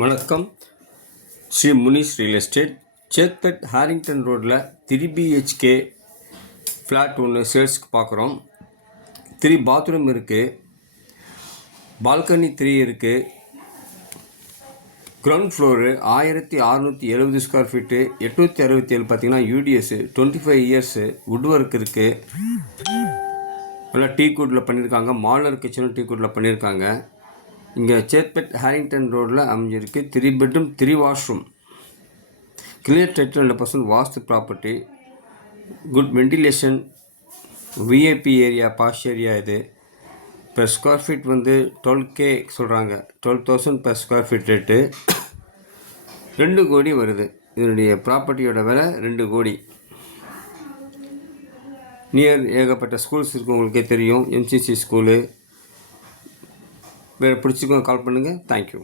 வணக்கம். Shri Munish real estate, Chetpet Harrington ரோட்டில் 3 BHK flat ஒன்று சேல்ஸ்க்கு பார்க்குறோம். 3 பாத்ரூம் இருக்குது, பால்கனி 3 இருக்குது. கிரவுண்ட் ஃப்ளோரு 1670 ஸ்கொயர் ஃபீட்டு, 867 பார்த்தீங்கன்னா UDS, 25 இயர்ஸு, வுட் ஒர்க் இருக்குது. நல்லா டீ குட்டில் பண்ணியிருக்காங்க. மாலர் கிச்சனும் டீ குட்டில் பண்ணியிருக்காங்க. இங்கே சேத்பட் ஹாரிங்டன் ரோடில் அமைஞ்சிருக்கு. 3 bedroom 3 washroom, clear title 100% vastu property, good ventilation, VIP area, posh area. இது பெர் ஸ்கொயர் ஃபீட் 12K சொல்கிறாங்க. 12,000 பெர் ஸ்கொயர் ஃபீட் ரேட்டு. 2 கோடி வருது. இதனுடைய ப்ராப்பர்ட்டியோட விலை 2 கோடி. நியர் ஏகப்பட்ட ஸ்கூல்ஸ் இருக்குது, உங்களுக்கே தெரியும். MCC school. வேறு பிடிச்சிக்கோ, கால் பண்ணுங்கள். தேங்க்யூ.